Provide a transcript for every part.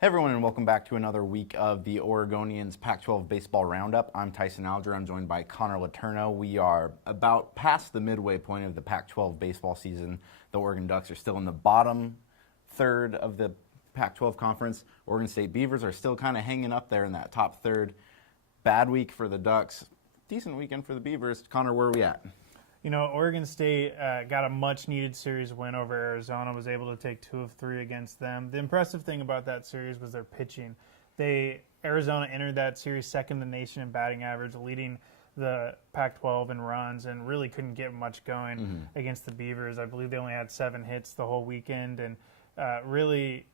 Hey everyone, and welcome back to another week of the Oregonians Pac-12 Baseball Roundup. I'm Tyson Alger. I'm joined by Connor Letourneau. We are about past the midway point of the Pac-12 baseball season. The Oregon Ducks are still in the bottom third of the Pac-12 conference. Oregon State Beavers are still kind of hanging up there in that top third. Bad week for the Ducks. Decent weekend for the Beavers. Connor, where are we at? You know, Oregon State got a much-needed series win over Arizona, was able to take 2 of 3 against them. The impressive thing about that series was their pitching. Arizona entered that series second in the nation in batting average, leading the Pac-12 in runs, and really couldn't get much going against the Beavers. I believe they only had 7 hits the whole weekend, and really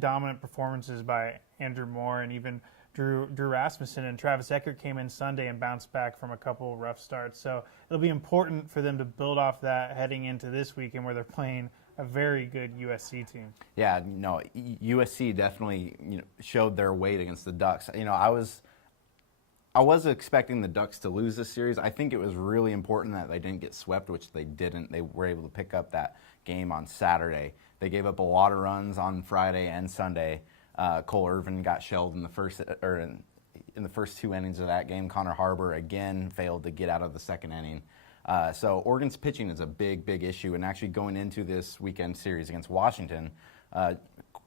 dominant performances by Andrew Moore and even Drew Rasmussen, and Travis Eckert came in Sunday and bounced back from a couple rough starts. So it'll be important for them to build off that heading into this weekend where they're playing a very good USC team. Yeah, no, USC definitely showed their weight against the Ducks. I was expecting the Ducks to lose this series. I think it was really important that they didn't get swept, which they didn't. They were able to pick up that game on Saturday. They gave up a lot of runs on Friday and Sunday. Cole Irvin got shelled in the first 2 innings of that game. Connor Harbor again failed to get out of the second inning. So Oregon's pitching is a big issue. And actually going into this weekend series against Washington,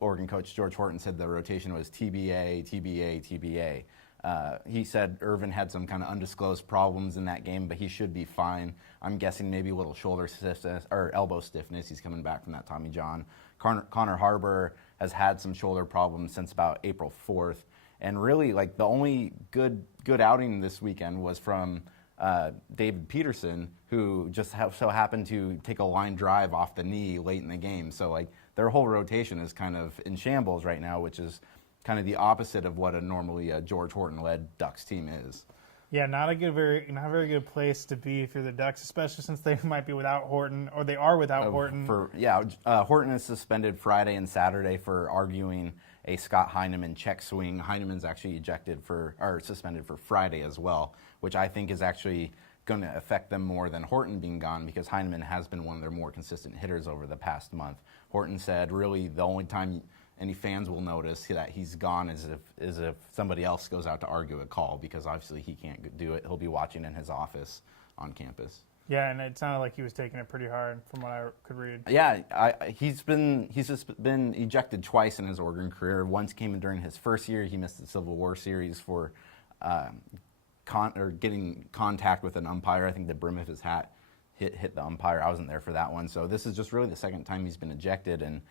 Oregon coach George Horton said the rotation was TBA, TBA, TBA. He said Irvin had some kind of undisclosed problems in that game, but he should be fine. I'm guessing maybe a little shoulder stiffness or elbow stiffness. He's coming back from that Tommy John. Connor Harbor has had some shoulder problems since about April 4th. And really, like, the only good outing this weekend was from David Peterson, who just so happened to take a line drive off the knee late in the game. So, like, their whole rotation is kind of in shambles right now, which is kind of the opposite of what a normally George Horton-led Ducks team is. Yeah, not a very good place to be if you're the Ducks, especially since they might be without Horton, or they are without Horton. Horton is suspended Friday and Saturday for arguing a Scott Heineman check swing. Heineman's actually suspended for Friday as well, which I think is actually going to affect them more than Horton being gone, because Heineman has been one of their more consistent hitters over the past month. Horton said really the only time any fans will notice that he's gone is if somebody else goes out to argue a call, because obviously he can't do it. He'll be watching in his office on campus. Yeah, and it sounded like he was taking it pretty hard from what I could read. Yeah, he's just been ejected twice in his Oregon career. Once came in during his first year. He missed the Civil War series for getting contact with an umpire. I think the brim of his hat hit the umpire. I wasn't there for that one. So this is just really the second time he's been ejected, and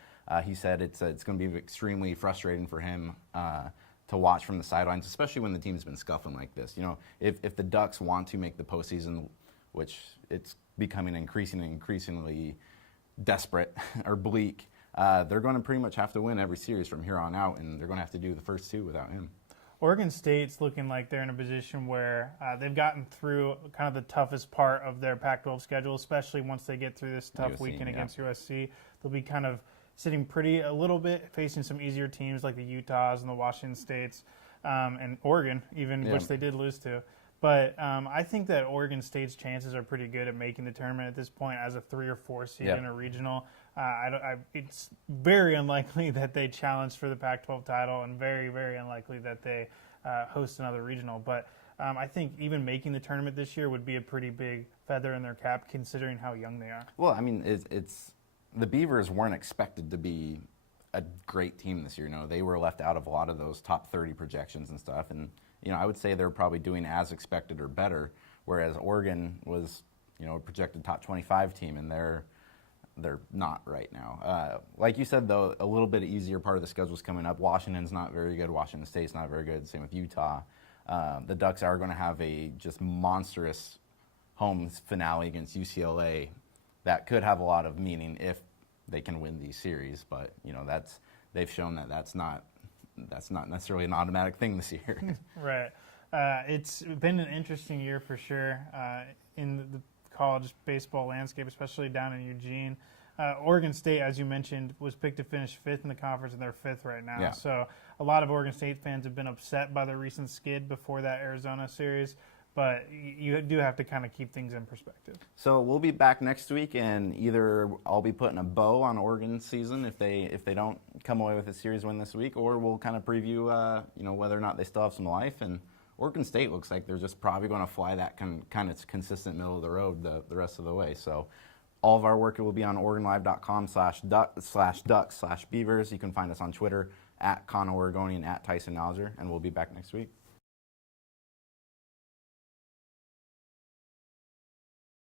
he said it's going to be extremely frustrating for him to watch from the sidelines, especially when the team's been scuffling like this. If the Ducks want to make the postseason, which it's becoming increasingly desperate or bleak, they're going to pretty much have to win every series from here on out, and they're going to have to do the first 2 without him. Oregon State's looking like they're in a position where they've gotten through kind of the toughest part of their Pac-12 schedule, especially once they get through this tough weekend against USC. They'll be kind of sitting pretty a little bit, facing some easier teams like the Utahs and the Washington States and Oregon, which they did lose to. But I think that Oregon State's chances are pretty good at making the tournament at this point as a 3 or 4 seed in a regional. It's very unlikely that they challenge for the Pac-12 title, and very, very unlikely that they host another regional. But I think even making the tournament this year would be a pretty big feather in their cap, considering how young they are. Well, I mean, it's the Beavers weren't expected to be a great team this year. They were left out of a lot of those top 30 projections and stuff, and I would say they're probably doing as expected or better, whereas Oregon was a projected top 25 team, and they're not right now. Like you said, though, a little bit easier part of the schedule is coming up. Washington's not very good. Washington State's not very good. Same with Utah. The Ducks are going to have a just monstrous home finale against UCLA that could have a lot of meaning if they can win these series. But they've shown that that's not necessarily an automatic thing this year. Right. It's been an interesting year for sure in the college baseball landscape, especially down in Eugene. Oregon State, as you mentioned, was picked to finish 5th in the conference, and they're 5th right now. Yeah. So a lot of Oregon State fans have been upset by the recent skid before that Arizona series. but you do have to kind of keep things in perspective. So we'll be back next week, and either I'll be putting a bow on Oregon's season if they don't come away with a series win this week, or we'll kind of preview whether or not they still have some life. And Oregon State looks like they're just probably going to fly that kind of consistent middle of the road the rest of the way. So all of our work will be on OregonLive.com/ducks/beavers. You can find us on Twitter @ConOregonian @Tyson Alger, and we'll be back next week.